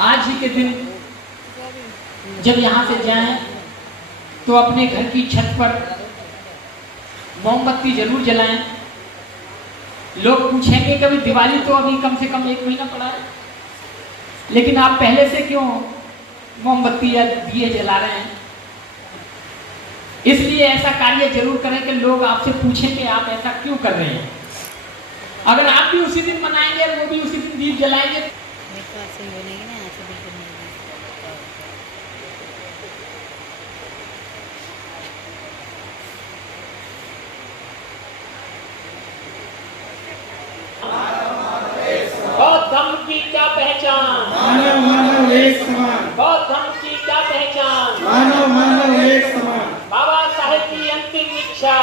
आज ही के दिन जब यहाँ से जाएं तो अपने घर की छत पर मोमबत्ती जरूर जलाएं। लोग पूछेंगे कभी दिवाली तो अभी कम से कम 1 महीना पड़ा है, लेकिन आप पहले से क्यों मोमबत्ती या दिए जला रहे हैं? इसलिए ऐसा कार्य जरूर करें कि लोग आपसे पूछें कि आप ऐसा क्यों कर रहे हैं। अगर आप भी उसी दिन मनाएंगे और वो भी उसी दिन दीप जलाएंगे, बौद्ध धर्म की क्या पहचान? मानव मानव एक समान। बौद्ध धर्म की क्या पहचान? मानव मानव एक समान। बाबा साहेब की अंतिम इच्छा,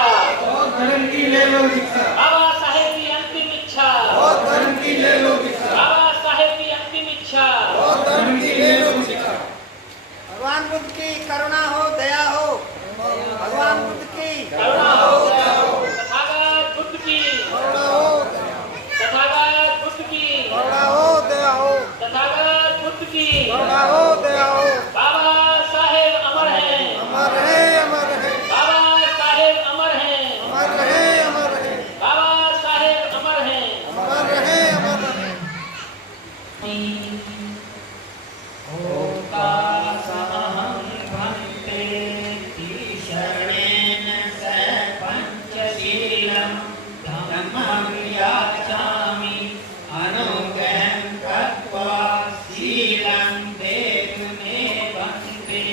बौद्ध धर्म की ले लो दीक्षा। बाबा साहेब की अंतिम इच्छा, बौद्ध धर्म की ले लो दीक्षा। बाबा साहेब की अंतिम इच्छा, बौद्ध धर्म की ले लो दीक्षा। भगवान बुद्ध की करुणा हो, दया हो। भगवान बुद्ध की करुणा हो, दया हो। तथागत बुद्ध की करुणा हो, दया हो। तथागत बुद्ध की करुणा हो, दया हो। तथागत बुद्ध की करुणा हो, दया हो। बाबा साहेब अमर हैं, अमर रहे, अमर रहे। बाबा साहेब अमर हैं, अमर रहे, अमर रहे। बाबा साहेब अमर हैं। अमर रहे, अमर रहे। ओकासहं भन्ते शरणेन स पंचशीलं धम्मं याचामि अनुग्रहं कृत्वा शीलं देतु मे भन्ते।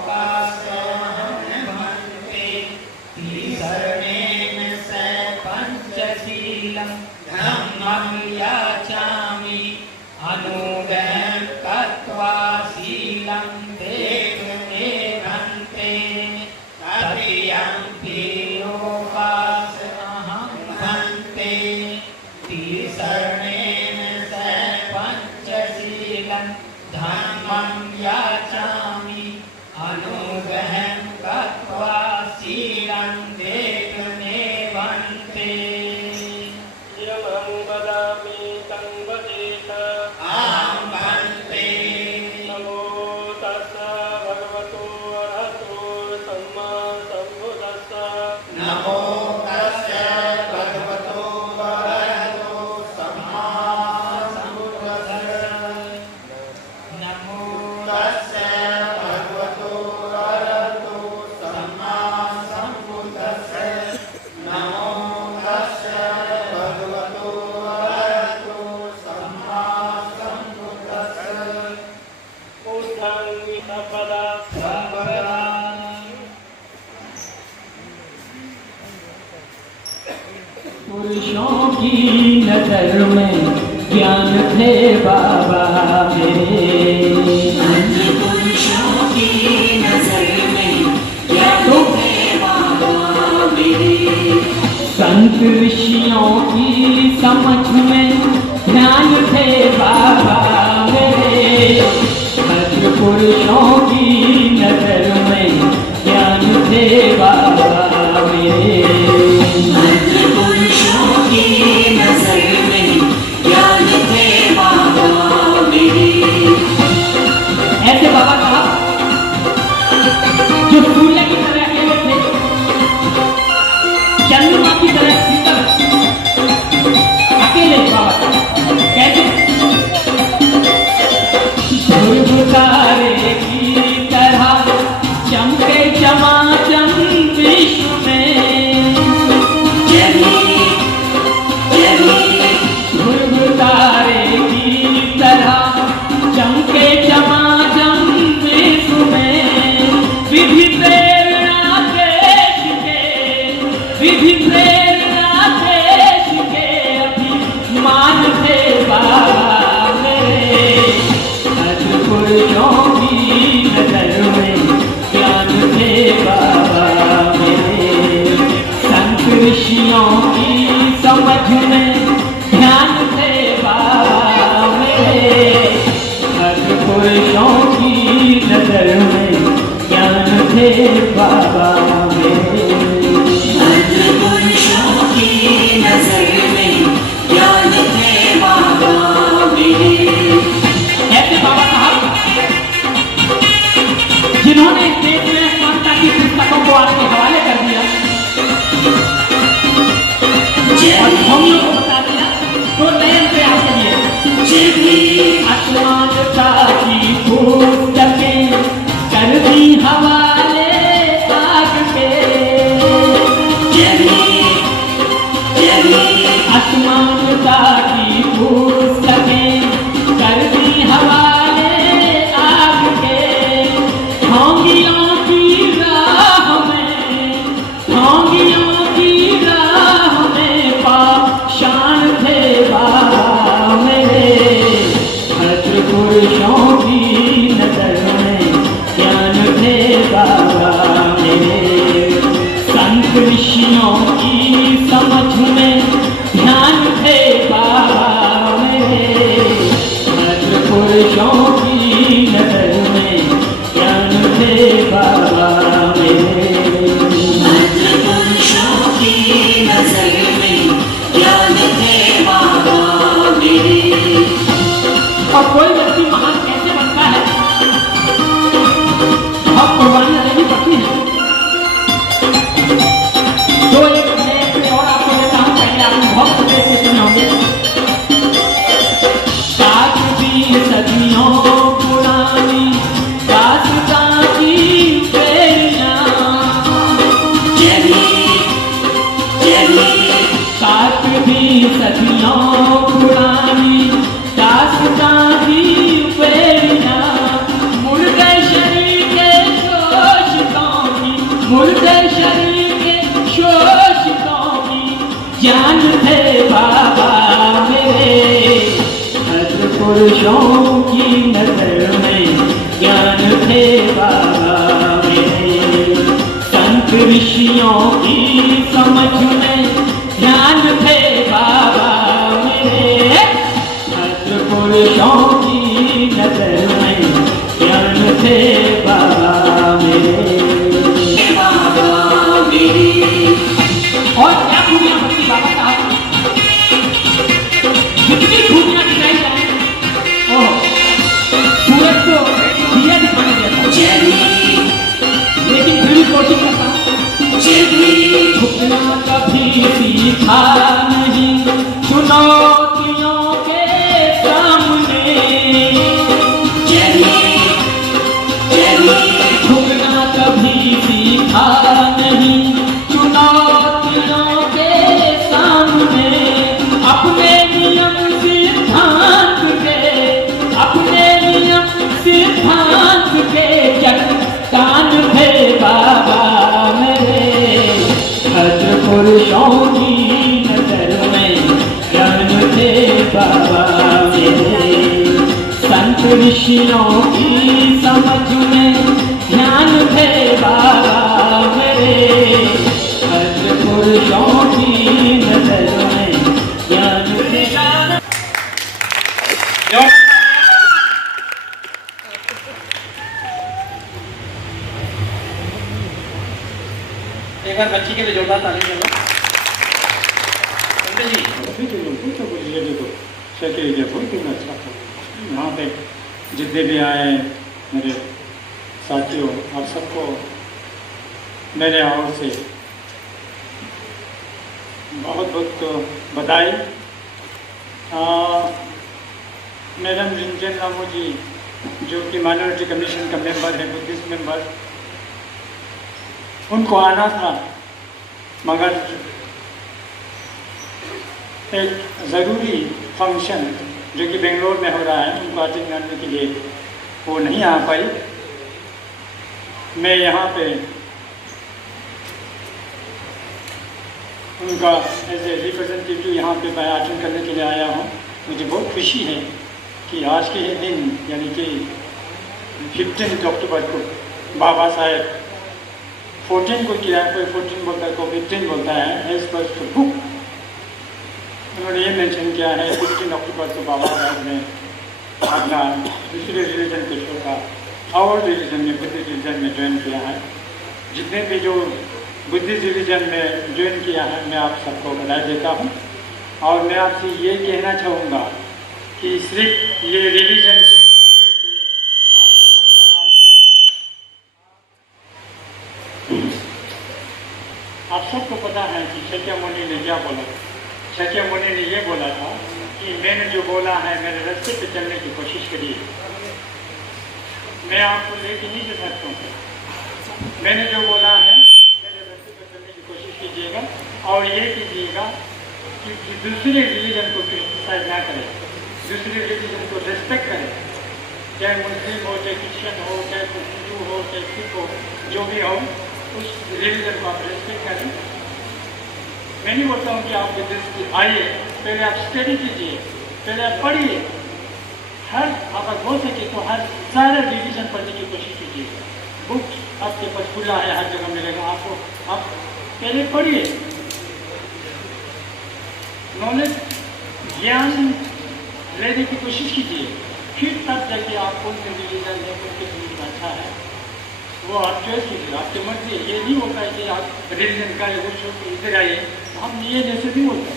ओकासहं भन्ते शरणेन स पंचशीलं धम्मं याचामि अनुग्रहं कृत्वा शीलं देतु मे भन्ते। तृतीयम्पि ओकासहं भन्ते शरणेन स पंचशीलं धम्मं याचामि अनुग्रहं कृत्वा शीलं देतु मे भन्ते। यमं वदामि तं वदेत। अहं भन्ते। नमो तस्स भगवतो अरहतो सम्मा सम्बुद्धस्स। नमो तस्स भगवतो अरहतो सम्मा सम्बुद्धस्स। नमो तस्स भगवतो अरहतो सम्मा सम्बुद्धस्स। नमो तस्स भगवतो अरहतो सम्मा सम्बुद्धस्स। बुद्धं विसपदा सर्वदा पुरुषों की नजर में ज्ञान थे बाबा मेरे। पुरुषों की नजर में ज्ञान थे बाबा मेरे। संत ऋषियों की समझ में ध्यान थे बाबा मेरे। सत पुरुषों की नजर में ज्ञान थे बाबा मेरे। पुरुषों की नजर में ज्ञान थे बाबा मेरे। ऐसे बाबा साहब जो सूर्य की तरह अकेले थे, चंद्रमा की तरह शीतल, अकेले बाबा साहब कैसे? ध्रुव तारे की तरह चमके चमाचम विश्व में। ध्रुव तारे की तरह चमके चमाचम विश्व में। विधि प्रेरणा देश के, विधि प्रेरणा देश के अभिमान थे बाबा मेरे। सत्पुरुषों की नजर में ज्ञान थे बाबा मेरे। संत ऋषियों की समझ में ध्यान थे बाबा मेरे। सत्पुरुषों की नजर में ज्ञान थे बाबा मेरे। पुरुषों की नजर में ज्ञान थे बाबा असमानता की पुस्तकें कर दी हवाले आग के, ढोंगियों की राह में, ढोंगियों की राह में पाषाण थे बाबा मेरे, भद्र पुरुषों की नजर में ज्ञान थे बाबा मेरे, संत ऋषियों की समझ में ध्यान थे बाबा मेरे, भद्र पुरुषों की नजर में ज्ञान थे बाबा मेरे। भद्र पुरुषों की नजर में ज्ञान थे बाबा मेरे। और कोई व्यक्ति महान कैसे बनता है? बहुत कुर्बानियां देनी पड़ती हैं। दो एक मैं और आपको देता हूँ, पहले आपने बहुत प्रदेश से सुने होंगे। सदियों पुरानी दास्तां की बेड़ियां, सात भी सदियों पुरानी दास्तां की बेड़ियां, मुर्दे शरीर के शोषितों की, मुर्दे शरीर के शोषितों की जान थे बाबा मेरे, भद्र पुरुषों की नजर में ज्ञान थे बाबा मेरे, संत ऋषियों की समझ में ध्यान थे बाबा मेरे, भद्र पुरुषों की नजर में ज्ञान थे बाबा मेरे। और क्या खूबियां भक्ति बाबा साहब, कितनी खूबियां दिखाई जाए। ओह, सूरज को दिया दिखाने देता, लेकिन फिर भी कोशिश करता हूँ। झुकना कभी सीखा नहीं चुनौतियों के सामने, झुकना कभी सीखा नहीं चुनौतियों के सामने, अपने नियम सिद्धांत के, अपने नियम सिद्धांत के चट्टान थे बाबा मेरे, भद्र पुरुषों की नजर में ज्ञान थे बाबा मेरे, संत ऋषियों की समझ में ध्यान थे बाबा मेरे, भद्र पुरुषों की नजर में ज्ञान थे। एक बार बच्ची के लिए जोरदार ताली दो। वहाँ पे जितने भी आए मेरे साथियों, आप सबको मेरे ओर से बहुत बहुत बधाई। मैडम रिंजन रामू जी जो कि माइनॉरिटी कमीशन का मेंबर है, बुद्धिस्ट मेंबर, उनको आना था मगर एक ज़रूरी फंक्शन जो कि बेंगलोर में हो रहा है उनको अटेंड करने के लिए वो नहीं आ पाई। मैं यहाँ पे उनका एज ए रिप्रेजेंटेटिव यहाँ पे मैं अटेंड करने के लिए आया हूँ। मुझे बहुत खुशी है कि आज के ही दिन यानी कि 15 अक्टूबर को बाबा साहेब 14 को किया है, कोई 14 बोलता है, कोई 15 बोलता है, एज पर बुक उन्होंने ये मेंशन किया है 15 अक्टूबर को बाबा साहब ने अपना दूसरे रिलीजन को छोड़ा और रिलीजन में बुद्धिस्ट रिलीजन में ज्वाइन किया है। जितने भी जो बुद्धिस्ट रिलीजन में ज्वाइन किया है मैं आप सबको बधाई देता हूँ और मैं आपसे ये कहना चाहूँगा कि सिर्फ ये रिलीजन चेंज करने से आपका मसला हल नहीं होता है। आप सबको पता है कि शाक्यमुनि ने क्या बोला। शाक्यमुनि ने ये बोला था कि मैंने जो बोला है मेरे रास्ते पे चलने की कोशिश करिए, मैं आपको लेके नहीं जा सकता हूँ। मैंने जो बोला है मेरे रास्ते पे चलने की कोशिश कीजिएगा और ये कीजिएगा कि दूसरे रिलीजन को क्रिटिसाइज ना करें, दूसरे रिलीजन को रिस्पेक्ट करें, चाहे मुस्लिम हो, चाहे क्रिश्चियन हो, चाहे हिंदू हो, चाहे सिख हो, जो भी हो, उस रिलीजन को आप रिस्पेक्ट करें। मैं नहीं बोलता हूँ कि आप विदेश आइए, पहले आप स्टडी कीजिए, पहले आप पढ़िए, हर अगर हो सके तो हर सारे रिलीजन पढ़ने की कोशिश कीजिए। बुक्स आपके पास खुला है, हर जगह मिलेगा आपको, आप पहले पढ़िए, नॉलेज ज्ञान लेने की कोशिश कीजिए, फिर तब जाके आप कौन से रिलीजन है, कौन से रिलीजन अच्छा है वो आप चॉइस कीजिए, आपके मर्जी। ये नहीं होता है कि आप रिलीजन का वो छोड़ इधर आइए, हम ये जैसे नहीं होता,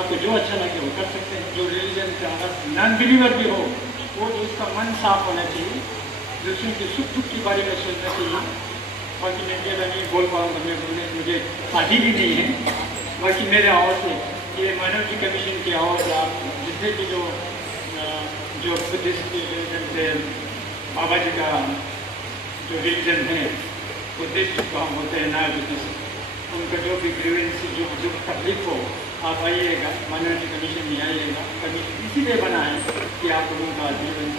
आपको जो अच्छा लगे वो कर सकते हैं। जो रिलीजन से अगर नॉन बिलीवर भी हो वो तो उसका मन साफ होना चाहिए, दूसरों के सुख दुख के बारे में सोचना चाहिए। बाकी मैं ज़्यादा नहीं बोल पाऊँगा, मुझे आदि भी नहीं है। बाकी मेरे आवाज़ से ये माइनॉरिटी कमीशन की आवाज़ आप जितने भी जो बुद्धिस्ट रिलीजन से बाबा जी का जो रिलीजन है, बुद्धिस्ट को हम बोलते हैं ना, बुद्धिस्ट, उनका जो भी ग्रीवेंस जो तकलीफ हो, आप आइएगा, माइनॉरिटी कमीशन में आइएगा। कमीशन इसीलिए बना है कि आप लोगों का ग्रीवेंस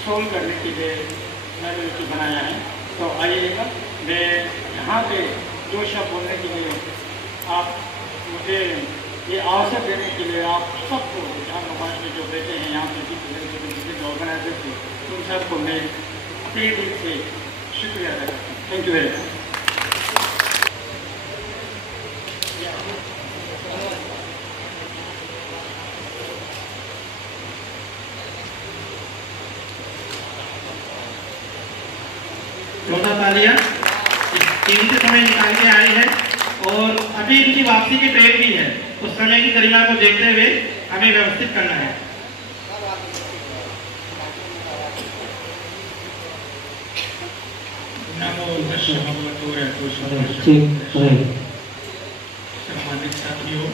सोल्व करने के लिए माइनॉरिटी बनाया है। तो आइएगा, मैं यहाँ पे दो शब्द बोलने के लिए आप मुझे ये अवसर देने के लिए आप सबको यहाँ समाज में जो बैठे हैं, यहाँ पे जितने ऑर्गेनाइजर थे, उन सबको मैं अपने दिल से शुक्रिया अदा करता हूँ। Thank you very much. चौथा तालियां कीमती समय निकाल के आए हैं और अभी इनकी वापसी की ट्रेन भी है, उस समय की गरिमा को देखते हुए हमें व्यवस्थित करना है। नमो तस्मै भगवतो अरहतो सम्मानित साथियों,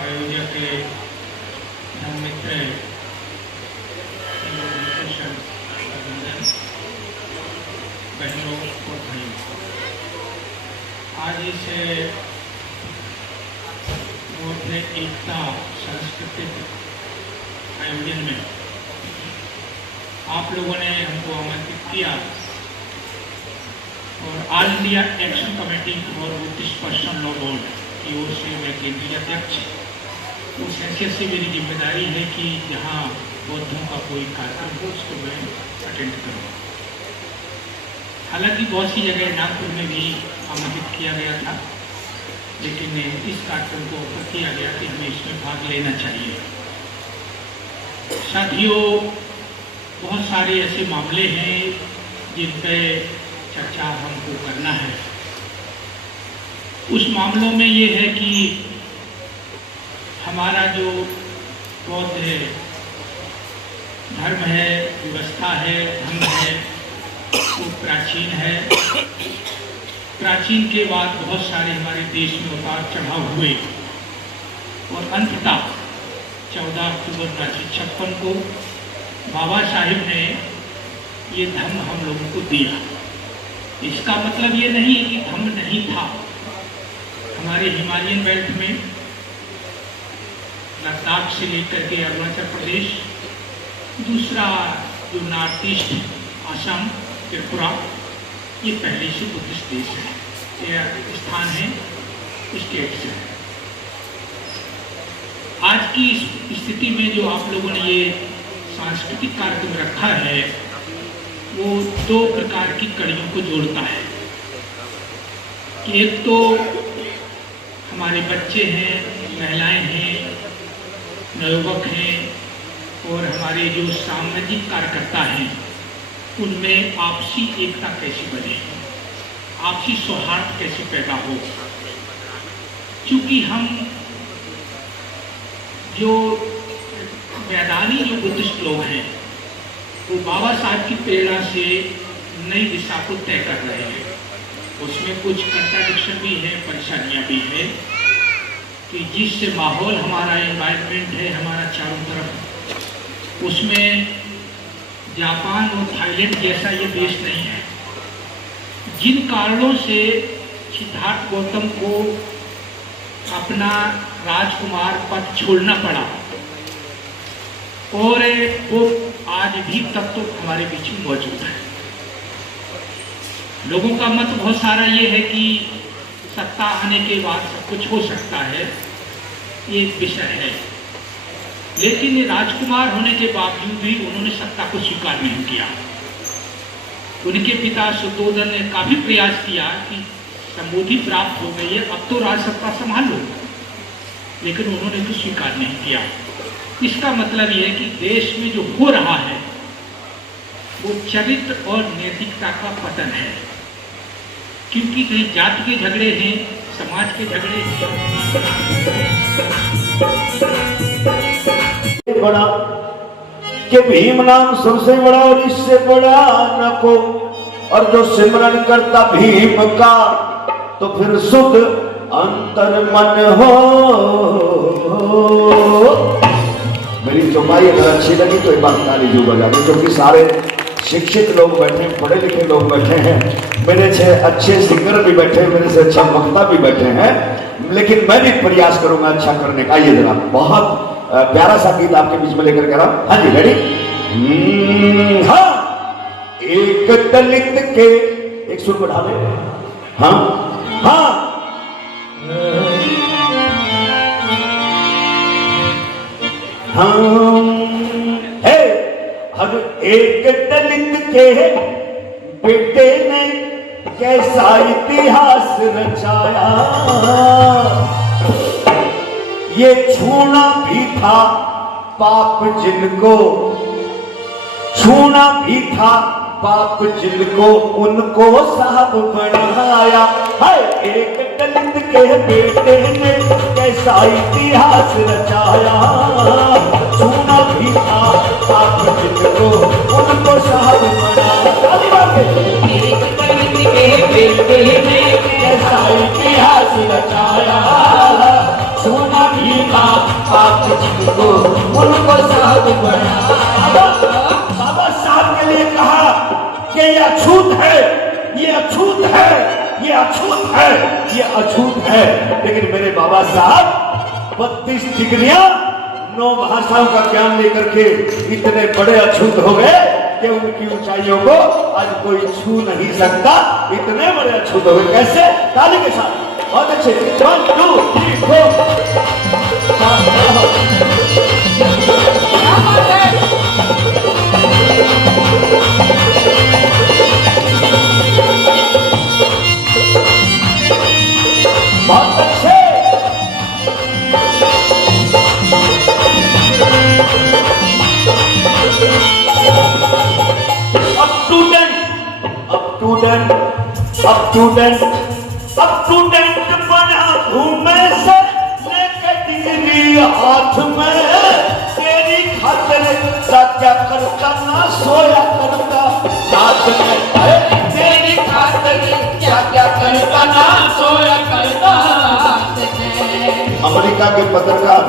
आयोजक धर्ममित्र बहनों और भाइयों, आज इस अपने एकता सांस्कृतिक आयोजन में आप लोगों ने हमको आमंत्रित किया और all India action committee for Buddhist person law board की ओर से मैं केंद्रीय अध्यक्ष, उस हैसियत से मेरी जिम्मेदारी है कि जहाँ बौद्धों का कोई कार्यक्रम हो उसको मैं अटेंड करूँ। हालांकि बहुत सी जगह नागपुर में भी आमंत्रित किया गया था, लेकिन इस कार्यक्रम को ऑफर किया गया कि हमें इसमें भाग लेना चाहिए। साथियों, बहुत सारे ऐसे मामले हैं जिन पर चर्चा हमको करना है। उस मामलों में ये है कि हमारा जो बौद्ध है, धर्म है, व्यवस्था है, धर्म है, वो प्राचीन है। प्राचीन के बाद बहुत सारे हमारे देश में उतार चढ़ाव हुए और अंततः 14 अक्टूबर 1956 को बाबा साहिब ने ये धम्म हम लोगों को दिया। इसका मतलब ये नहीं कि धम्म नहीं था। हमारे हिमालयन बेल्ट में लद्दाख से लेकर के अरुणाचल प्रदेश, दूसरा जो नॉर्थ ईस्ट असम, त्रिपुरा, ये पहले से बुद्धिस्ट देश है, ये स्थान है, स्टेट्स है। आज की स्थिति में जो आप लोगों ने ये सांस्कृतिक कार्यक्रम रखा है, वो दो प्रकार की कड़ियों को जोड़ता है। एक तो हमारे बच्चे हैं, महिलाएं हैं, नवयुवक हैं और हमारे जो सामाजिक कार्यकर्ता हैं, उनमें आपसी एकता कैसे बने, आपसी सौहार्द कैसे पैदा हो। क्योंकि हम जो मैदानी जो बुद्धिस्ट लोग हैं, वो बाबा साहब की प्रेरणा से नई दिशा को तय कर रहे हैं। उसमें कुछ कंट्राडिक्शन भी है, परेशानियां भी है कि जिस माहौल हमारा एनवायरनमेंट है हमारा चारों तरफ, उसमें जापान और थाईलैंड जैसा ये देश नहीं है। जिन कारणों से सिद्धार्थ गौतम को अपना राजकुमार पद छोड़ना पड़ा और वो आज भी तक तो हमारे बीच में मौजूद है। लोगों का मत बहुत सारा ये है कि सत्ता आने के बाद सब कुछ हो सकता है, ये एक विषय है, लेकिन राजकुमार होने के बावजूद भी उन्होंने सत्ता को स्वीकार नहीं किया। उनके पिता शुद्धोधन ने काफी प्रयास किया कि समृद्धि प्राप्त हो गई है, अब तो राज सत्ता संभाल लो, लेकिन उन्होंने तो स्वीकार नहीं किया। इसका मतलब यह है कि देश में जो हो रहा है वो चरित्र और नैतिकता का पतन है, क्योंकि कहीं जाति के झगड़े हैं, समाज के झगड़े हैं। बड़ा कि भीम नाम सबसे बड़ा और इससे बड़ा न को, और जो सिमरन करता भीम का तो फिर शुद्ध अंतर मन हो। मेरी चौपाई अगर अच्छी लगी तो एक बार ताली जो बजा दो, क्योंकि सारे शिक्षित लोग बैठे हैं, पढ़े लिखे लोग बैठे हैं, मेरे से अच्छे सिंगर भी बैठे हैं, मेरे से अच्छा वक्ता भी बैठे हैं, लेकिन मैं भी प्रयास करूंगा अच्छा करने का। ये जरा बहुत प्यारा सा गीत आपके बीच में लेकर के रहा। हाँ जी, रेडी? हाँ, एक दलित के, एक सुर बढ़ा ले। हाँ हाँ, हे हर एक दलित के बेटे ने कैसा इतिहास रचाया, ये छूना भी था पाप जिनको, छूना भी था पाप जिनको, उनको साहब बनाया। हाय, एक दलित के बेटे ने कैसा इतिहास रचाया, छूना भी था पाप जिनको, उनको साहब बनाया। एक दलित के बेटे ने कैसा इतिहास रचाया, छूना भी था पाप जिनको, उनको साहब बनाया। बाबा साहब के लिए कहा कि ये अछूत है, ये अछूत है, ये अछूत है, ये अछूत है। लेकिन मेरे बाबा साहब 32 डिग्रियां 9 भाषाओं का ज्ञान लेकर के इतने बड़े अछूत हो गए कि उनकी ऊंचाइयों को आज कोई छू नहीं सकता, इतने बड़े अछूत हो गए। कैसे? ताली के साथ। बहुत अच्छे। 1 2 3 4। बहुत अच्छे। अब स्टूडेंट बना हूँ मैं सर, लेकर डिग्री हाथ में, तेरी खातिर क्या करता ना सोया करता साथ में, तेरी खातिर क्या करता ना सोया करता। अमेरिका के पत्रकार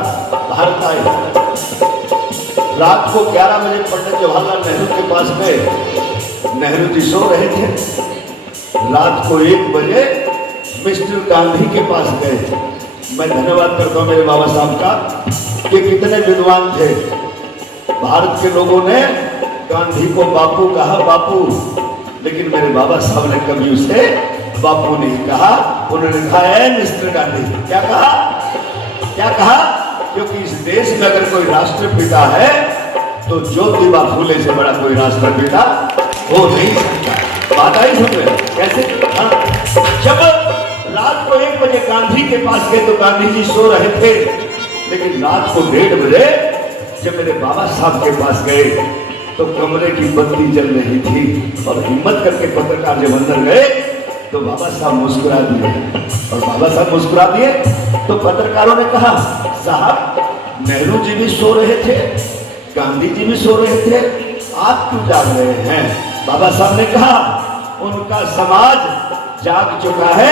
भारत आए, रात को 11 बजे पंडित जवाहरलाल नेहरू के पास गए। नेहरू जी सो रहे थे। रात को 1 बजे मिस्टर गांधी के पास गए। मैं धन्यवाद करता हूं मेरे बाबा साहब का कि कितने विद्वान थे। भारत के लोगों ने गांधी को बापू कहा, बापू, लेकिन मेरे बाबा साहब ने कभी उसे बापू नहीं कहा। उन्होंने कहा, है मिस्टर गांधी। क्या कहा? क्या कहा? क्योंकि इस देश में अगर कोई राष्ट्रपिता है तो ज्योतिबा फूले से बड़ा कोई राष्ट्रपिता हो नहीं सकता। बात आई समझ? कैसे? हाँ। जब रात को 1 बजे गांधी के पास गए तो गांधी जी सो रहे थे, लेकिन रात को 1:30 बजे जब मेरे बाबा साहब के पास गए तो कमरे की बत्ती जल रही थी, और हिम्मत करके पत्रकार जब अंदर गए तो बाबा साहब मुस्कुरा दिए। और बाबा साहब मुस्कुरा दिए तो पत्रकारों ने कहा, साहब नेहरू जी भी सो रहे थे, गांधी जी भी सो रहे थे, आप क्यों जाग रहे हैं? बाबा साहब ने कहा, उनका समाज जाग चुका है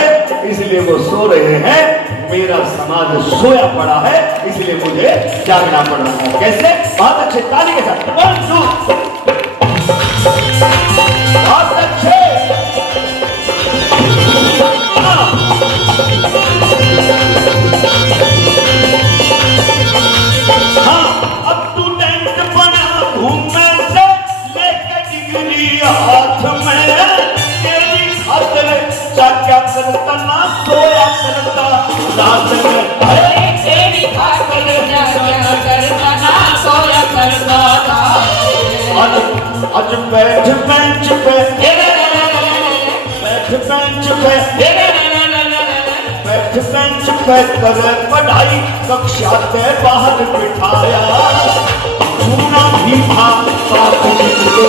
इसलिए वो सो रहे हैं, मेरा समाज सोया पड़ा है इसलिए मुझे जागना पड़ रहा है। कैसे? बहुत अच्छे। ताली के साथ। 1 2। बहुत अच्छे। हाँ। आज बैठ बेंच पे, बैठ बेंच पे, बैठ बेंच पे करे पढ़ाई, कक्षा के बाहर बिठाया। छूना भी था बाप जिनको,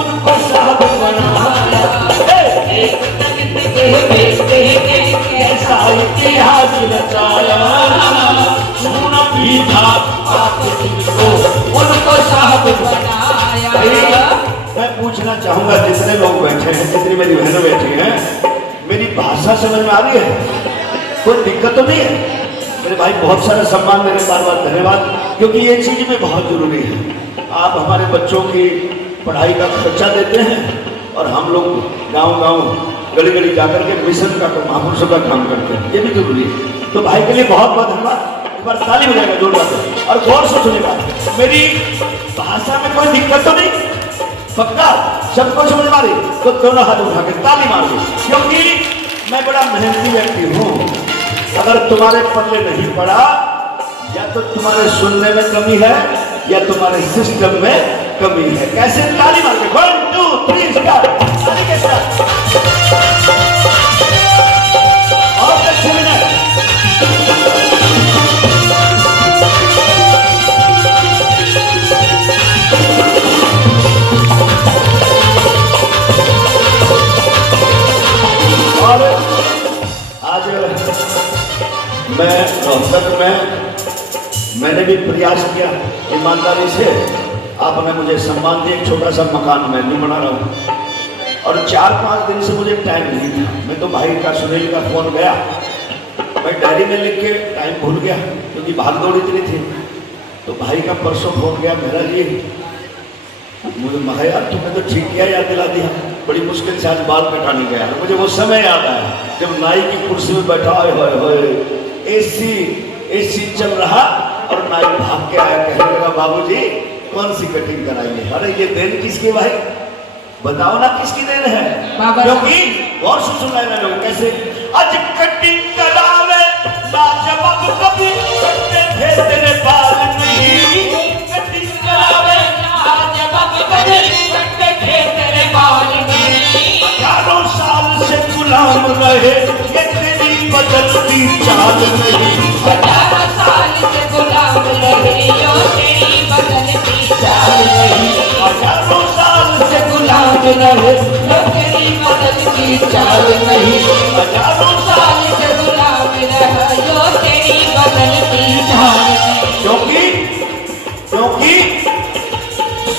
उनको साहब बनाया। ऐसा इतिहास रचाया। छूना भी था बाप जिनको, उनको साहब बनाया। मैं पूछना चाहूंगा जितने लोग बैठे हैं, जितनी मेरी बहनें बैठी हैं, मेरी भाषा समझ में आ रही है? कोई दिक्कत तो नहीं है? मेरे भाई बहुत सारा सम्मान, मेरे बार बार धन्यवाद, क्योंकि ये चीज भी बहुत जरूरी है। आप हमारे बच्चों की पढ़ाई का खर्चा देते हैं और हम लोग गांव-गांव, गली-गली जाकर के मिशन का, महापुरुषों का काम करते हैं, ये भी जरूरी है। तो भाई के लिए बहुत बहुत धन्यवाद। एक बार ताली बजाएगा जोरदार और गौर से सुनेगा। मेरी भाषा में कोई दिक्कत तो नहीं? पक्का सबको समझ मारी तो दोनों हाथ उठा के ताली मार दो, क्योंकि मैं बड़ा मेहनती व्यक्ति हूँ। अगर तुम्हारे पल्ले नहीं पड़ा, या तो तुम्हारे सुनने में कमी है या तुम्हारे सिस्टम में कमी है। कैसे? ताली मार के 1 2 3 स्टार्ट। ताली के साथ और अच्छे मिनट। और आज मैं रोहतक में मैंने भी प्रयास किया ईमानदारी से। आपने मुझे सम्मान दिया, एक छोटा सा मकान मैं भी बना रहा हूँ और 4-5 दिन से मुझे टाइम नहीं था। मैं तो भाई का, सुनील का फोन गया, मैं डायरी में लिख के टाइम भूल गया क्योंकि भाग दौड़ इतनी थी। तो भाई का परसों फोन गया, मेरा जी मुझे महा यार तुमने तो ठीक किया, याद दिला दिया। बड़ी मुश्किल से आज बाल कटाने गया, मुझे वो समय याद आया जब नाई की कुर्सी में बैठा, एसी चल रहा और नाई भाग के आया, कहने लगा बाबूजी कौन सी कटिंग कराई है? अरे ये देन किसकी भाई, बताओ ना किसकी देन है? क्योंकि और सुना है लोग कैसे आज कटिंग करावे लाजवाब कभी करते थे तेरे बाल नहीं। कटिंग करावे लाजवाब कभी करते थे तेरे बाल नहीं। 18 साल से गुलाम रहे, ये तेरी बदलती चाल नहीं। 18 साल से गुलाम रहे, यो तेरी बदलती चाल नहीं। 18 साल से गुलाम रहे, यो तेरी बदलती चाल नहीं। 18 साल से गुलाम रहे, यो तेरी बदलती चाल नहीं। क्योंकि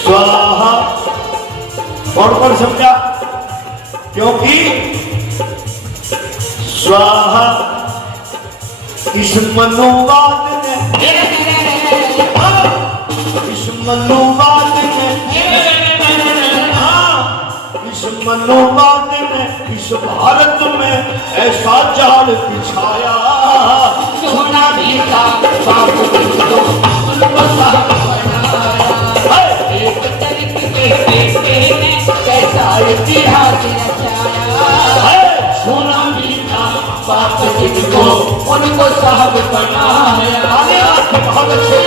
स्वाहा कौन समझा? क्योंकि स्वाहा इस मनुवाद ने, इस मनुवाद ने, इस मनुवाद ने इस भारत में ऐसा जाल बिछाया। सोना भी था बाप को, उनको साहब बनाया। एक तरीक के बेटे ने कैसा इतिहास रचाया। सोना भी था बाप जिनको, उनको साहब बनाया। बहुत अच्छे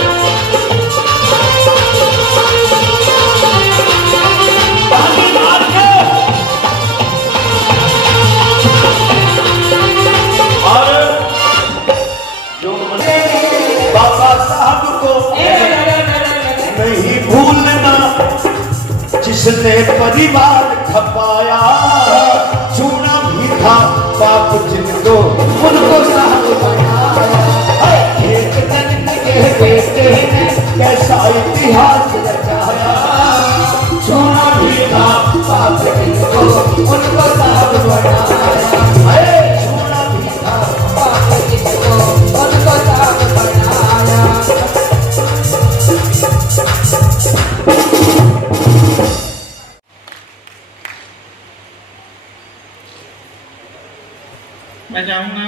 बाबा साहब को नहीं भूलना, जिसने परिवार खपाया। चूना भी था बाप जिनको, उनको साहब बनाया। एक दिन के बेटे ने कैसा इतिहास रचाया। चूना भी था बाप जिनको, उनको साहब बनाया। चूना भी था बाप जिनको, उनको साहब बनाया। मैं चाहूँगा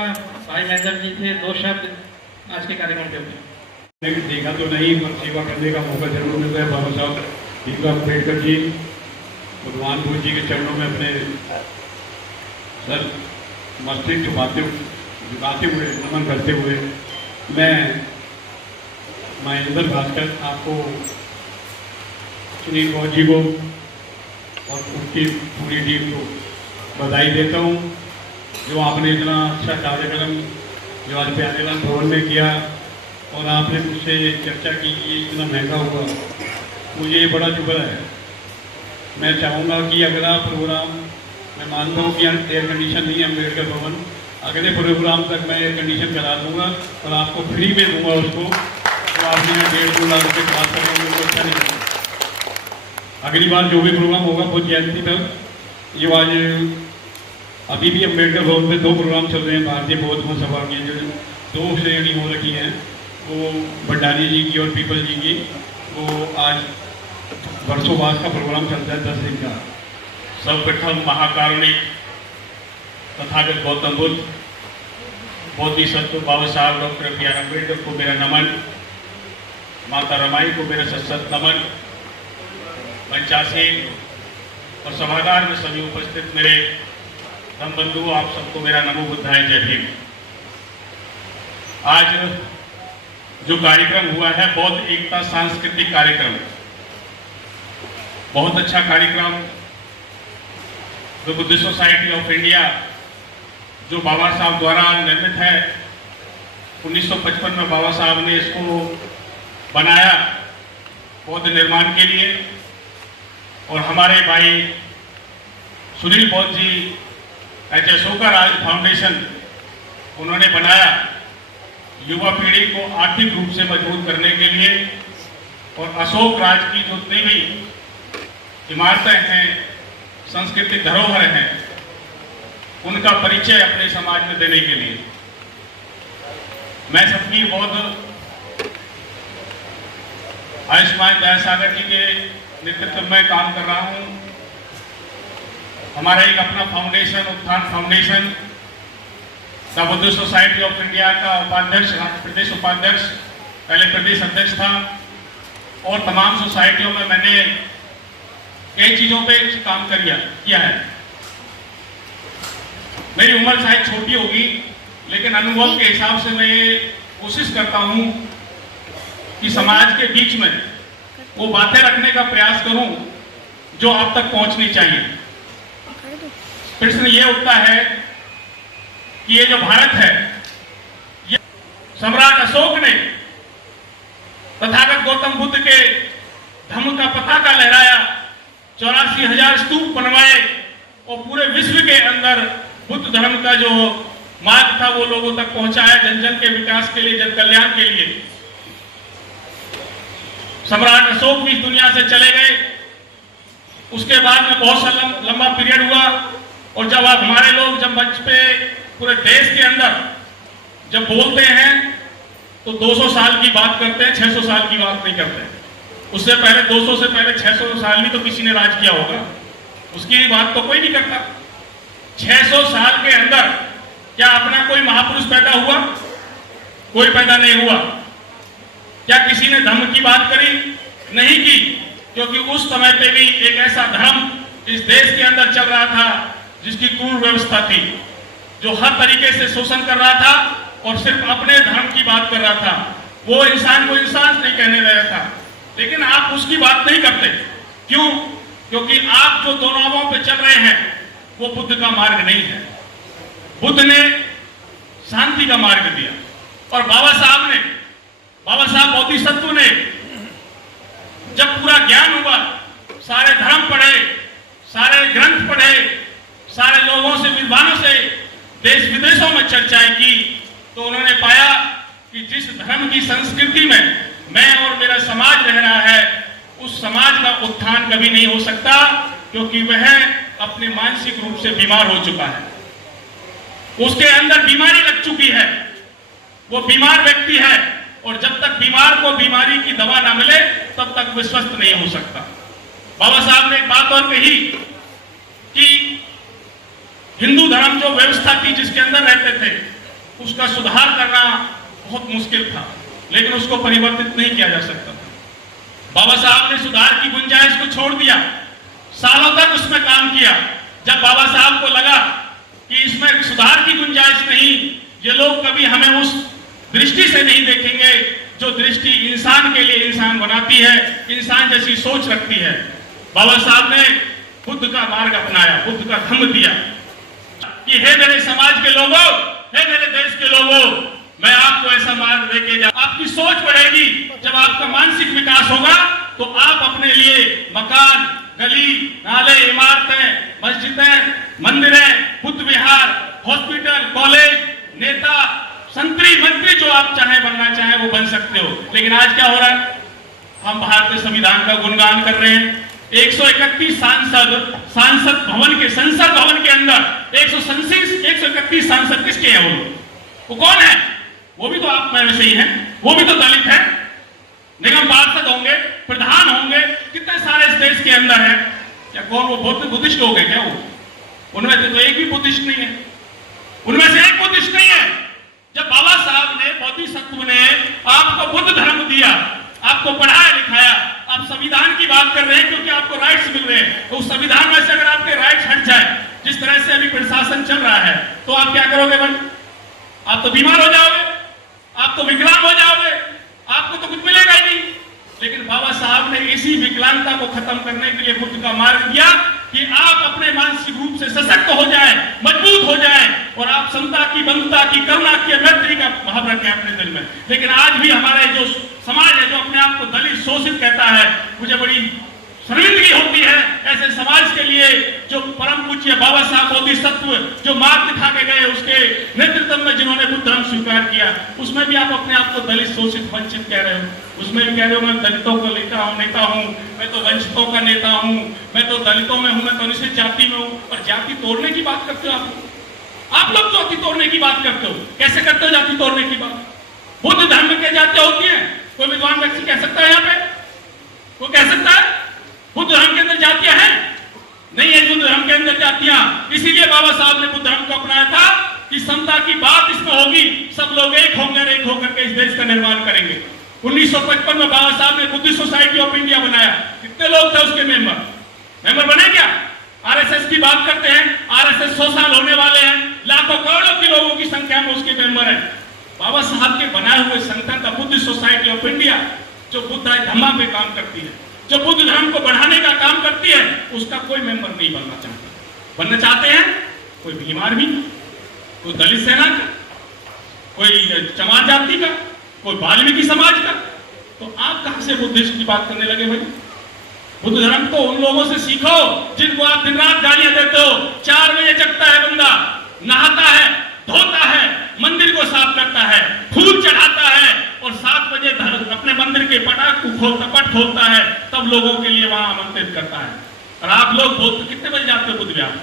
भाई महेंद्र जी से 2 शब्द आज के कार्यक्रम के ऊपर। देखा तो नहीं, पर सेवा करने का मौका जरूर मिलता है। बाबा साहब भीमराव अम्बेडकर जी, भगवान बुद्ध जी के चरणों में अपने सर मस्तिष्क झुकाते हुए, नमन करते हुए, मैं महेंद्र भास्कर आपको, सुनील गौर जी को और उसकी पूरी टीम को बधाई देता हूँ। जो आपने इतना अच्छा कार्यक्रम जो आज प्यारेलाल भवन में किया और आपने मुझसे चर्चा की कि ये इतना महंगा हुआ, मुझे ये बड़ा चुभा है। मैं चाहूँगा कि अगला प्रोग्राम, मैं मानता हूँ कि एयर कंडीशन नहीं है अम्बेडकर भवन, अगले प्रोग्राम तक मैं एयर कंडीशन करा दूँगा और आपको फ्री में दूँगा उसको। तो आपने यहाँ 1.5-2 लाख रुपये बात कर रहे हैं, अच्छा नहीं लगता। अगली बार जो भी प्रोग्राम होगा बुद्ध जयंती तक, ये आज अभी भी अम्बेडकर भवन में 2 प्रोग्राम चल रहे हैं भारतीय बौद्ध महासभा के, जो 2 श्रेणी हो रखी हैं, वो भंडारी जी की और पीपल जी की। वो आज वर्षों बाद का प्रोग्राम चलता है 10 दिन का। सर्वप्रथम महाकारुणिक तथागत गौतम बुद्ध बोधिसत्व बाबा साहब डॉक्टर बी आर अम्बेडकर को मेरा नमन, माता रमाई को मेरा सशक्त नमन, मंचासीन और सभागार में सभी उपस्थित मेरे धर्म बंधु, आप सबको मेरा नमो बुद्धाय, जय भीम। आज जो कार्यक्रम हुआ है बौद्ध एकता सांस्कृतिक कार्यक्रम, बहुत अच्छा कार्यक्रम। The Buddhist society of India जो बाबा साहब द्वारा निर्मित है, 1955 में बाबा साहब ने इसको बनाया बौद्ध निर्माण के लिए। और हमारे भाई सुनील बौद्ध जी एच अशोका राज फाउंडेशन उन्होंने बनाया युवा पीढ़ी को आर्थिक रूप से मजबूत करने के लिए। और अशोक राज की जो भी इमारतें हैं, सांस्कृतिक धरोहर हैं, उनका परिचय अपने समाज में देने के लिए मैं सबकी बहुत आयुष्मान दयासागर जी के नेतृत्व में काम कर रहा हूं। हमारा एक अपना फाउंडेशन, उत्थान foundation, the Buddhist society of India का उपाध्यक्ष, प्रदेश उपाध्यक्ष, पहले प्रदेश अध्यक्ष था। और तमाम सोसाइटियों में मैंने कई चीजों पे काम किया है। मेरी उम्र शायद छोटी होगी, लेकिन अनुभव के हिसाब से मैं ये कोशिश करता हूं कि समाज के बीच में वो बातें रखने का प्रयास करूं जो आप तक पहुंचनी चाहिए। प्रश्न ये उठता है कि ये जो भारत है, ये सम्राट अशोक ने तथागत गौतम बुद्ध के धम्म का पताका लहराया, 84,000 स्तूप बनवाए और पूरे विश्व के अंदर बुद्ध धर्म का जो मार्ग था वो लोगों तक पहुंचाया, जन जन के विकास के लिए, जन कल्याण के लिए। सम्राट अशोक भी इस दुनिया से चले गए। उसके बाद में बहुत सा लंबा पीरियड हुआ और जब आप हमारे लोग जब मंच पे पूरे देश के अंदर जब बोलते हैं तो 200 साल की बात करते हैं, 600 साल की बात नहीं करते। उससे पहले 200 से पहले 600 साल भी तो किसी ने राज किया होगा, उसकी बात तो कोई नहीं करता। 600 साल के अंदर क्या अपना कोई महापुरुष पैदा हुआ? कोई पैदा नहीं हुआ। क्या किसी ने धर्म की बात करी? नहीं की, क्योंकि उस समय पे भी एक ऐसा धर्म इस देश के अंदर चल रहा था जिसकी क्रूर व्यवस्था थी, जो हर तरीके से शोषण कर रहा था और सिर्फ अपने धर्म की बात कर रहा था। वो इंसान को इंसान नहीं कहने लगा था, लेकिन आप उसकी बात नहीं करते। क्यों? क्योंकि आप जो दो नावों पे चल रहे हैं वो बुद्ध का मार्ग नहीं है। बुद्ध ने शांति का मार्ग दिया और बाबा साहब बोधिसत्व ने जब पूरा ज्ञान हुआ, सारे धर्म पढ़े, सारे ग्रंथ पढ़े, सारे लोगों से, विद्वानों से देश विदेशों में चर्चाएं की, तो उन्होंने पाया कि जिस धर्म की संस्कृति में मैं और मेरा समाज रह रहा है, उस समाज का उत्थान कभी नहीं हो सकता, क्योंकि वह अपने मानसिक रूप से बीमार हो चुका है। उसके अंदर बीमारी लग चुकी है, वो बीमार व्यक्ति है, और जब तक बीमार को बीमारी की दवा ना मिले तब तक वो स्वस्थ नहीं हो सकता। बाबा साहब ने एक बात और कही कि हिंदू धर्म जो व्यवस्था थी जिसके अंदर रहते थे, उसका सुधार करना बहुत मुश्किल था, लेकिन उसको परिवर्तित नहीं किया जा सकता था। बाबा साहब ने सुधार की गुंजाइश को छोड़ दिया, सालों तक उसमें काम किया। जब बाबा साहब को लगा कि इसमें सुधार की गुंजाइश नहीं, ये लोग कभी हमें उस दृष्टि से नहीं देखेंगे जो दृष्टि इंसान के लिए इंसान बनाती है, इंसान जैसी सोच रखती है। बाबा साहब ने बुद्ध का मार्ग अपनाया, बुद्ध का धम्म दिया कि हे मेरे समाज के लोगों, हे मेरे देश के लोगों, मैं आपको ऐसा मार्ग लेके जा। आपकी सोच बढ़ेगी। जब आपका मानसिक विकास होगा तो आप अपने लिए मकान, गली, नाले, इमारतें, मस्जिदें, मंदिरें, बुद्ध विहार, हॉस्पिटल, कॉलेज, नेता, संतरी, मंत्री जो आप चाहे बनना चाहे वो बन सकते हो। लेकिन आज क्या हो रहा है? हम भारतीय संविधान का गुणगान कर रहे हैं। 131 सांसद भवन के, संसद भवन के अंदर 131 सांसद किसके हैं? वो कौन है? वो भी तो आप में से ही हैं, वो भी तो दलित है। निगम पार्षद होंगे, प्रधान होंगे, कितने सारे इस देश के अंदर है। क्या कौन वो बुद्धिस्ट लोग हैं क्या? वो उनमें से तो एक भी बुद्धिस्ट नहीं है, उनमें से एक बुद्धिस्ट नहीं है। जब बाबा साहब ने, बोधिसत्व ने आपको बुद्ध धर्म दिया, आपको पढ़ाया लिखाया, आप संविधान की बात कर रहे हैं क्योंकि आपको राइट्स मिल रहे हैं। तो उस संविधान में से अगर आपके राइट्स हट जाए, जिस तरह से अभी प्रशासन चल रहा है, तो आप क्या करोगे भाई? आप तो बीमार हो जाओगे, आप तो विकलांग हो जाओगे, आपको तो कुछ मिलेगा ही नहीं। लेकिन बाबा साहब ने इसी विकलांगता को खत्म करने के लिए बुद्ध का मार्ग दिया कि आप अपने मानसिक रूप से सशक्त हो जाए, मजबूत हो जाए और आप समता की, बंधुता की, करुणा की, मैत्री का भाव रखें अपने दिल में। लेकिन आज भी हमारे जो समाज है, जो अपने आप को दलित, शोषित कहता है, मुझे बड़ी शर्मिंदगी होती है ऐसे समाज के लिए जो परम पूज्य बाबा साहब बोधिसत्व जो मार्ग दिखा के गए, उसके नेतृत्व में जिन्होंने बुद्ध धर्म स्वीकार किया, उसमें भी आप अपने आप को दलित, शोषित, वंचित कह रहे हो। उसमें भी कह रहे हो मैं दलितों को नेता हूँ, मैं तो वंचितों का नेता हूँ, मैं तो दलितों में हूँ, मैं तो अनुसूचित जाति में हूँ। और जाति तोड़ने की बात करते हो आप लोग जाति तोड़ने की बात करते हो। कैसे करते हो जाति तोड़ने की बात? बुद्ध धर्म में क्या जातियां होती है? कोई विद्वान व्यक्ति कह सकता है? यहाँ पे वो कह सकता है बुद्ध धर्म के अंदर जातियां हैं? नहीं है बुद्ध धर्म के अंदर जातियां। इसीलिए बाबा साहब ने बुद्ध धर्म को अपनाया था कि समता की बात इसमें होगी, सब लोग एक होंगे, एक होकर के इस देश का निर्माण करेंगे। 1955 में बाबा साहब ने बुद्धिस्ट सोसाइटी ऑफ इंडिया बनाया। कितने लोग थे उसके मेंबर बने क्या? आरएसएस की बात करते हैं, आरएसएस 100 साल होने वाले हैं, लाखों करोड़ों की लोगों की संख्या में उसके मेंबर हैं। बाबा साहब के बनाए हुए संगठन का बुद्धिस्ट सोसाइटी ऑफ इंडिया, जो बुद्ध धम्मा पे काम करती है, जो बुद्ध धर्म को बढ़ाने का काम करती है, उसका कोई मेंबर नहीं बनना चाहता। बनना चाहते हैं कोई भीम आर्मी, कोई दलित सेना का, कोई चमार जाति का, कोई वाल्मीकि समाज का। तो आप कहां से बुद्धिस्ट की बात करने लगे भाई? बुद्ध धर्म तो उन लोगों से सीखो जिनको आप दिन रात गालियां देते हो। 4 बजे जगता है बंदा, नहाता है, धोता है, मंदिर को साफ करता है, फूल चढ़ाता है और 7 बजे अपने मंदिर के पट खोलता है, तब लोगों के लिए वहां आमंत्रित करता है। और आप लोग कितने बजे जाते हो बुद्ध विहार?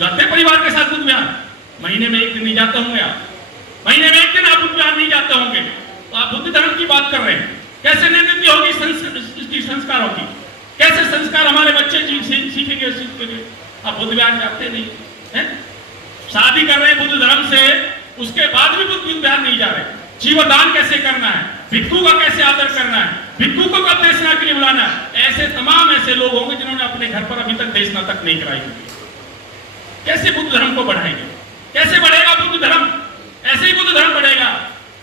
जाते परिवार के साथ बुद्ध विहार? महीने में 1 दिन नहीं जाते होंगे आप, महीने में 1 दिन आप बुद्ध विहार नहीं जाते होंगे। तो आप बुद्ध धर्म की बात कर रहे हैं। कैसे नीति होगी संस्कारों की? कैसे संस्कार हमारे बच्चे सीखेंगे इस चीज के लिए? आप बुद्ध विहार जाते नहीं है? शादी कर रहे हैं बुद्ध धर्म से, उसके बाद भी बुद्ध विहार नहीं जा रहे। जीवदान कैसे करना है, भिक्षु का कैसे आदर करना है, भिक्षु को कब देशना के लिए बुलाना है, ऐसे तमाम ऐसे लोग होंगे जिन्होंने अपने घर पर अभी तक देशना तक नहीं कराई होगी। कैसे बुद्ध धर्म को बढ़ाएंगे? कैसे बढ़ेगा बुद्ध धर्म? ऐसे ही बुद्ध धर्म बढ़ेगा।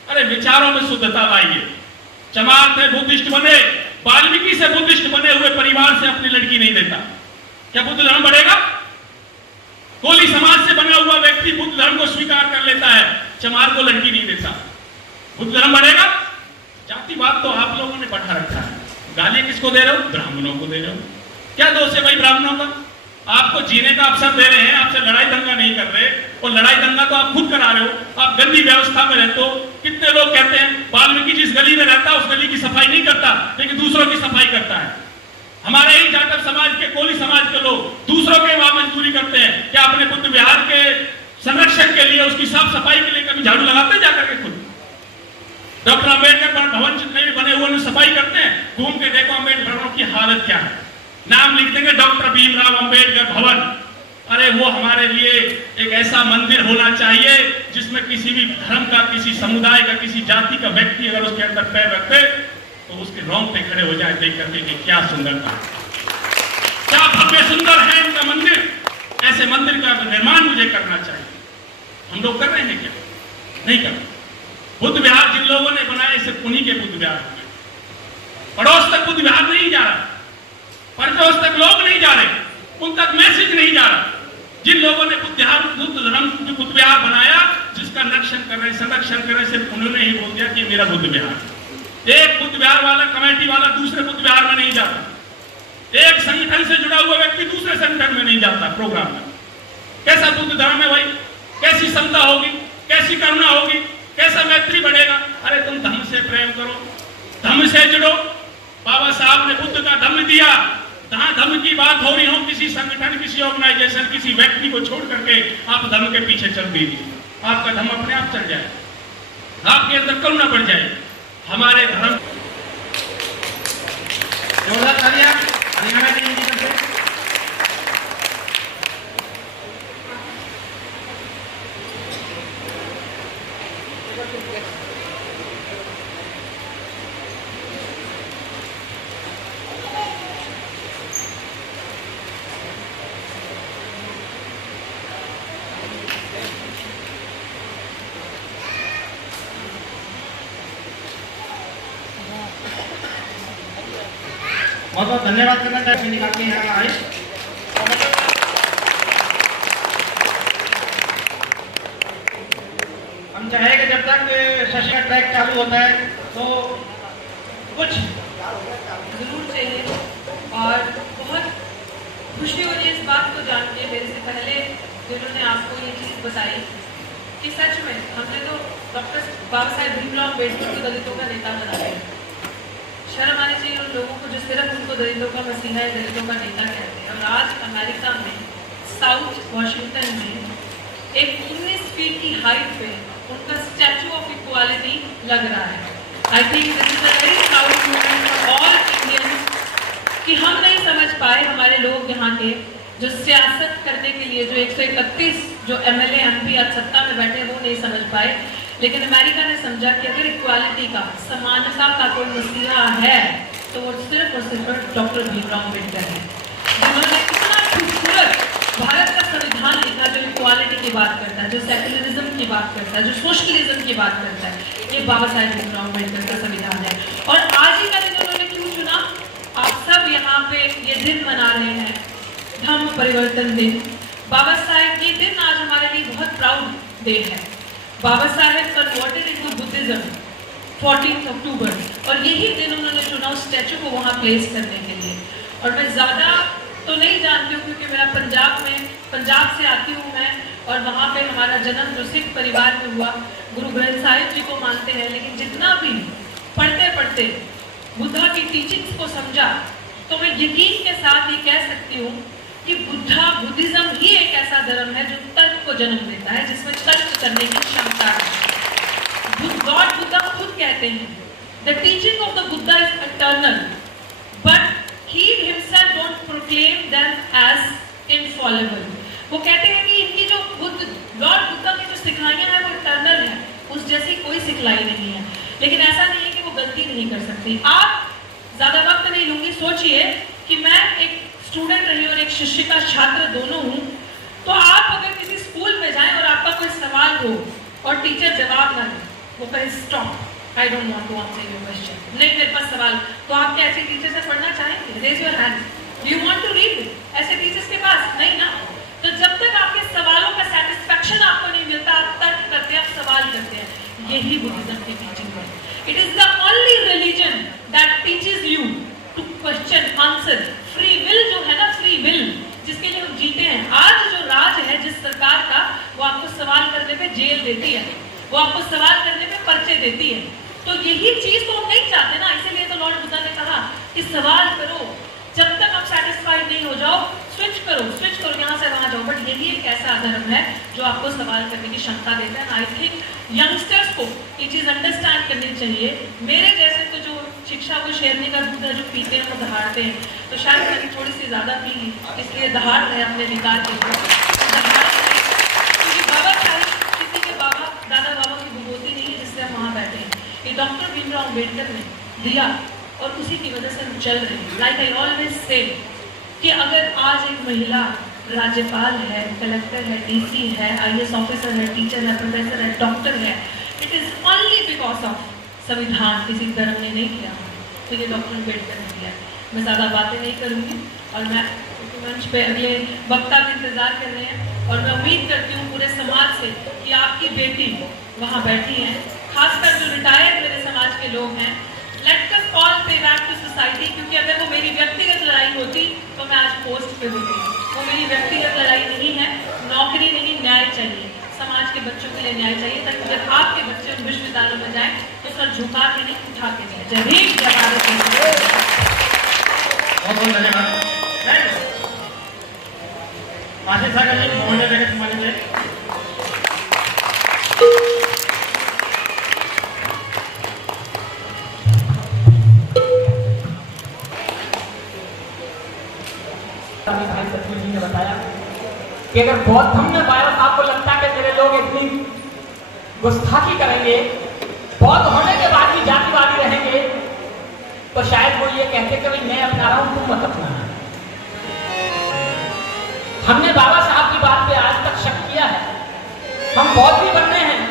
अरे विचारों में शुद्धता लाइए। चमार थे, बुद्धिस्ट बने, वाल्मीकि से बुद्धिस्ट बने हुए परिवार से अपनी लड़की नहीं देता, क्या बुद्ध धर्म बढ़ेगा? कोली समाज से बना हुआ व्यक्ति बुद्ध धर्म को स्वीकार कर लेता है, चमार को लड़की नहीं देता, बुद्ध धर्म बढ़ेगा? जातिवाद तो आप लोगों ने बढ़ा रखा है। गाली किसको दे रहे हो? ब्राह्मणों को दे रहे हो। क्या दोष है भाई ब्राह्मणों का? आपको जीने का अवसर दे रहे हैं, आपसे लड़ाई दंगा नहीं कर रहे, और लड़ाई दंगा तो आप खुद करा रहे हो। आप गंदी व्यवस्था में रहते हो। कितने लोग कहते हैं वाल्मीकि जिस गली में रहता है उस गली की सफाई नहीं करता, लेकिन दूसरों की सफाई करता है। हमारे ही जाटव समाज के, कोली समाज के लोग दूसरों के वहां मजदूरी करते हैं। क्या अपने बुद्ध विहार के संरक्षण के लिए, उसकी साफ सफाई के लिए कभी झाड़ू लगाते हैं जाकर के खुद? डॉक्टर अम्बेडकर भवन जितने भी बने हुए सफाई करते हैं? घूम के देखो अम्बेडकर भवनों की हालत क्या है। नाम लिख देंगे डॉक्टर भीमराव अंबेडकर भवन। अरे वो हमारे लिए एक ऐसा मंदिर होना चाहिए जिसमें किसी भी धर्म का, किसी समुदाय का, किसी जाति का व्यक्ति अगर उसके अंदर पैर रखते तो उसके रोंगटे खड़े हो जाए देख करके कि क्या सुंदरता है, क्या भव्य सुंदर है इनका मंदिर। ऐसे मंदिर का निर्माण मुझे करना चाहिए। हम लोग कर रहे हैं क्या? नहीं कर रहे। बुद्ध विहार जिन लोगों ने बनाए सिर्फ उन्हीं के बुद्ध विहार, पड़ोस तक बुद्ध विहार नहीं जा रहा, परपड़ोस तक लोग नहीं जा रहे। उन तक मैसेज नहीं जा रहा। जिन लोगों ने बुद्ध धर्म जो बुद्ध विहार बनाया, जिसका संरक्षण कर रहे सिर्फ उन्होंने ही बोल दिया कि मेरा बुद्ध विहार। एक बुद्ध विहार वाला, कमेटी वाला दूसरे बुद्ध विहार में नहीं जाता। एक संगठन से जुड़ा हुआ व्यक्ति दूसरे संगठन में नहीं जाता प्रोग्राम में। कैसा बुद्ध धर्म है भाई? कैसी समता होगी? कैसी करुणा होगी? कैसा मैत्री बढ़ेगा? अरे तुम धर्म से प्रेम करो, धर्म से जुड़ो। बाबा साहब ने बुद्ध का धम्म दिया। जहां धर्म की बात हो रही हो, किसी संगठन, किसी ऑर्गेनाइजेशन, किसी व्यक्ति को छोड़ करके आप धर्म के पीछे चल दीजिए, आपका धर्म अपने आप चल जाए, आपके अंदर करुणा बढ़ जाए। हमारे धर्म जोरदार तालियां हरियाणा के लिए करते हैं। बहुत बहुत धन्यवाद करना चाहते निकाल के यहाँ आए। हम चाहेंगे जब तक सेशन का ट्रैक चालू होता है तो कुछ जरूर चाहिए। और बहुत खुशी हो रही है इस बात को जान के, मेरे से पहले जिन्होंने आपको ये चीज़ बताई कि सच में हमने तो डॉक्टर बाबा साहेब भीमराव अम्बेडकर को दलितों का नेता बना दिया। शर्म आनी चाहिए उन लोगों को जो सिर्फ उनको दलितों का मसीहा है, दलितों का नेता कहते हैं। और आज अमेरिका में साउथ वॉशिंगटन में एक 19 फीट की हाइट पे उनका स्टैचू ऑफ इक्वालिटी लग रहा है। I think this is a very proud moment for all Indians कि हम नहीं समझ पाए, हमारे लोग यहाँ के जो सियासत करने के लिए जो 131 जो एमएलए एमपी आज सत्ता में बैठे वो नहीं समझ पाए, लेकिन अमेरिका ने समझा कि अगर इक्वालिटी का, समानता का कोई मसीहा है तो वो सिर्फ और सिर्फ डॉक्टर भीमराव अम्बेडकर है, जिन्होंने इतना खूबसूरत भारत का संविधान लिखा जो इक्वालिटी की बात करता है, जो सेकुलरिज्म की बात करता है, जो सोशलिज्म की बात करता है। ये बाबा साहेब भीमराव अम्बेडकर का संविधान है। और आज ही का दिन उन्होंने क्यों चुना? आप सब यहाँ पे ये दिन मना रहे हैं, धम्म परिवर्तन दिन। बाबा साहेब ये दिन आज हमारे लिए बहुत प्राउड डे है। Baba Saheb converted into Buddhism 14 अक्टूबर, और यही दिन उन्होंने चुना उस स्टैचू को वहाँ प्लेस करने के लिए। और मैं ज़्यादा तो नहीं जानती हूँ क्योंकि मेरा पंजाब से आती हूँ मैं, और वहाँ पे हमारा जन्म जो सिख परिवार में हुआ, गुरु ग्रंथ साहिब जी को मानते हैं। लेकिन जितना भी पढ़ते पढ़ते बुद्धा की टीचिंग्स को समझा तो मैं यकीन के साथ ये कह सकती हूँ कि बुद्धिज्म ही एक ऐसा धर्म है जो तर्क को जन्म देता है, जिसमें तर्क करने की क्षमता है। गॉड बुद्धा खुद कहते हैं the teaching of the Buddha is eternal but he himself don't proclaim them as infallible. वो कहते हैं कि इनकी जो लॉर्ड बुद्धा की जो सिखलाइयाँ हैं वो इटर्नल है, उस जैसी कोई सिखलाई नहीं है। लेकिन ऐसा नहीं है कि वो गलती नहीं कर सकती। आप ज़्यादा वक्त नहीं लूँगी, सोचिए कि मैं एक स्टूडेंट रही और एक शिक्षिका छात्र दोनों हूँ, तो आप अगर किसी स्कूल में जाएं और आपका कोई सवाल हो और टीचर जवाब ना दे, वो कहे stop, I don't want to answer your question, नहीं मेरे पास सवाल, तो आप क्या ऐसे टीचर से पढ़ना चाहेंगे? Raise your hand, do you want to read? ऐसे टीचर्स के पास नहीं ना। तो जब तक आपके सवालों का सेटिस्फैक्शन आपको नहीं मिलता, आप तर्क करते हैं, आप सवाल करते हैं। यही बुद्धिज्म की टीचिंग है। It is the only religion that teaches you to question answer. Free will जो है ना, फ्री विल जिसके लिए हम जीते हैं। आज जो राज है जिस सरकार का, वो आपको सवाल करने पे जेल देती है, वो आपको सवाल करने पे पर्चे देती है। तो यही चीज तो हम नहीं चाहते ना, इसीलिए तो लॉर्ड बुद्धा ने कहा कि सवाल करो, जब तक आप सेटिस्फाइड नहीं हो जाओ स्विच करो यहाँ से वहां जाओ। बट यही एक ऐसा धर्म है जो आपको सवाल करने की क्षमता देता है। आई थिंक यंगस्टर्स को ये चीज अंडरस्टैंड करनी चाहिए। मेरे जैसे तो जो शिक्षा को शेरने का दूध है जो पीते हैं वो दहाड़ते हैं, तो शायद मैंने थोड़ी सी ज्यादा पी ली, इसलिए दहाड़ रहे अपने अधिकार के ऊपर। क्योंकि बाबा साहेब किसी के बाबा दादा बाबा की विभूति नहीं है जिससे हम वहाँ बैठे हैं, ये डॉक्टर भीमराव अम्बेडकर ने दिया और उसी की वजह से हम चल रहे हैं। लाइक आई ऑलवेज से कि अगर आज एक महिला राज्यपाल है, कलेक्टर है, डीसी है, आईएएस ऑफिसर है, टीचर है, प्रोफेसर है, डॉक्टर है, it is only because of संविधान। किसी धर्म ने नहीं किया, तो ये डॉक्टर अम्बेडकर ने किया। मैं ज़्यादा बातें नहीं करूँगी और मैं क्योंकि मंच पे अगले वक्ता भी इंतजार कर रहे हैं और मैं उम्मीद करती हूँ पूरे समाज से कि आपकी बेटी वहाँ बैठी है, खासकर जो रिटायर्ड मेरे समाज के लोग हैं। लेट अस ऑल पे बैक टू सोसाइटी, क्योंकि अगर वो मेरी व्यक्तिगत लड़ाई होती तो मैं आज पोस्ट पे होती। वो मेरी व्यक्तिगत लड़ाई नहीं है, नौकरी नहीं, न्याय चाहिए, समाज के बच्चों के लिए न्याय चाहिए, ताकि जब आपके बच्चे उन विश्वविद्यालयों में जाएं तो सर झुका के नहीं उठा के जाए। जय हिंद, जय भारत। बहुत बहुत धन्यवाद। आशीष सागर जी मोहन जगह सम्मानित है। भाई सतगुरु जी ने बताया कि अगर बौद्ध धर्म में वायरस आपको लगता है कि मेरे लोग इतनी गुस्ताखी करेंगे, बौद्ध होने के बाद भी जातिवादी रहेंगे, तो शायद वो ये कहते कि मैं अपना रहा हूं, तुम मत अपनाना। हमने बाबा साहब की बात पे आज तक शक किया है। हम बौद्ध भी बन रहे हैं,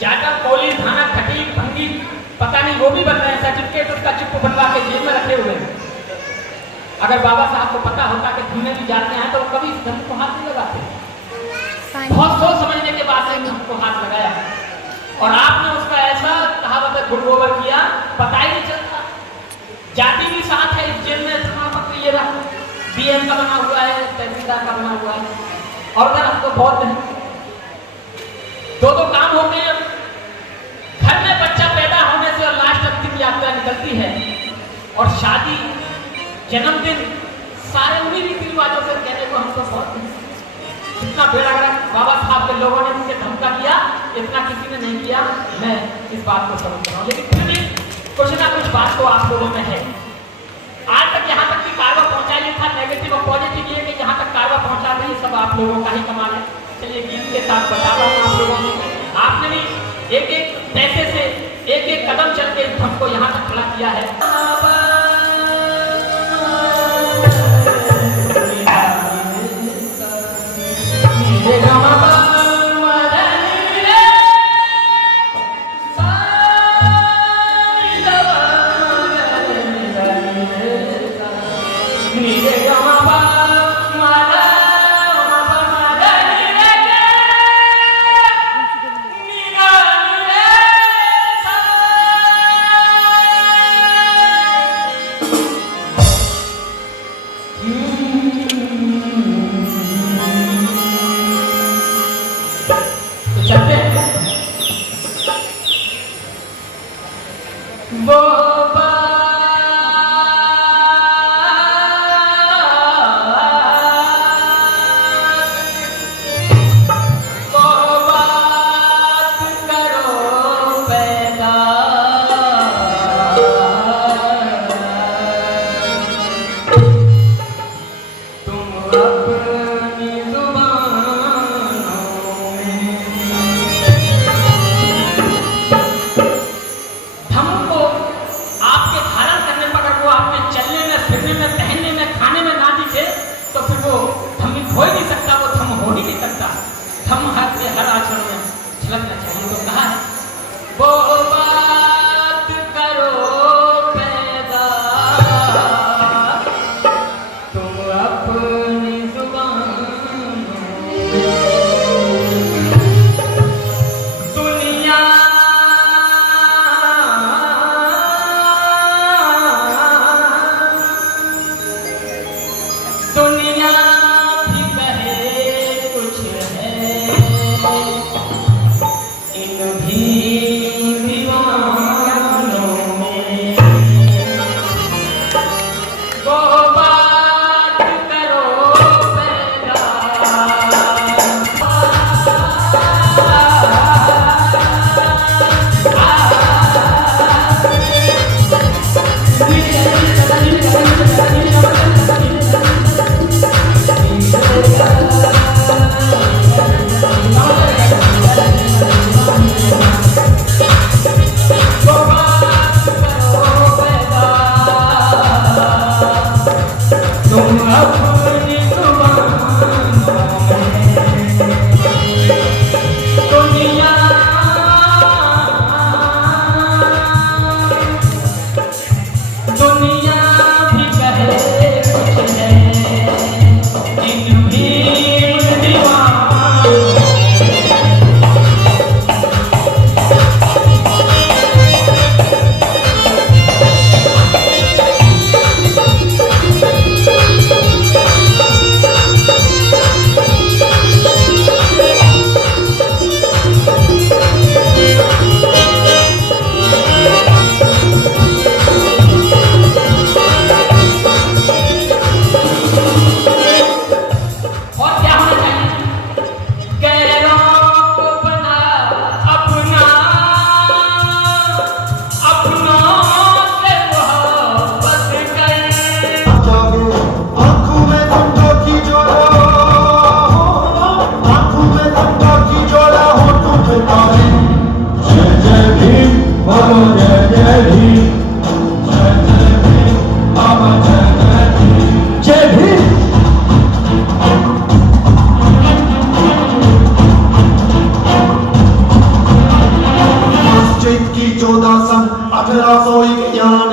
जाकर कोली थाना खटीक भंगी पता नहीं वो भी बन रहे हैं, सर्टिफिकेट उसका चिप बनवा के जेब में रखे हुए हैं। अगर बाबा साहब को पता होता कि धर्म में भी जाते हैं तो वो कभी इस धर्म को हाथ नहीं लगाते। बहुत सोच समझने के बाद से धर्म को हाथ लगाया और आपने उसका ऐसा कहावत गुड ओवर किया, पता ही नहीं चलता। जाति भी साथ है इस जेल में, पत्र ये रहा BM का बना हुआ है, तहसीलदार का बना हुआ है, और अगर हमको बहुत है दो काम हो गए। घर में बच्चा पैदा होने से और लास्ट अंतिम यात्रा निकलती है और शादी, जन्मदिन, सारे उन्हीं रीति रिवाजों से कहने को हमको बहुत इतना बेड़ा गर्क बाबा साहब के लोगों ने मुझे धमका किया, इतना किसी ने नहीं किया। मैं इस बात को समझ रहा हूँ, लेकिन फिर भी कुछ ना कुछ बात तो आप लोगों में है। आज तक यहाँ तक की कारवा पहुँचा लिया था, नेगेटिव और पॉजिटिव ये कि जहाँ तक कारवा पहुँचा दी सब आप लोगों का ही कमाल है। चलिए गीत के साथ बता रहा हूँ आप लोगों ने, आपने भी एक एक पैसे से एक एक कदम चल के हमको यहाँ तक खड़ा किया है। सोई गया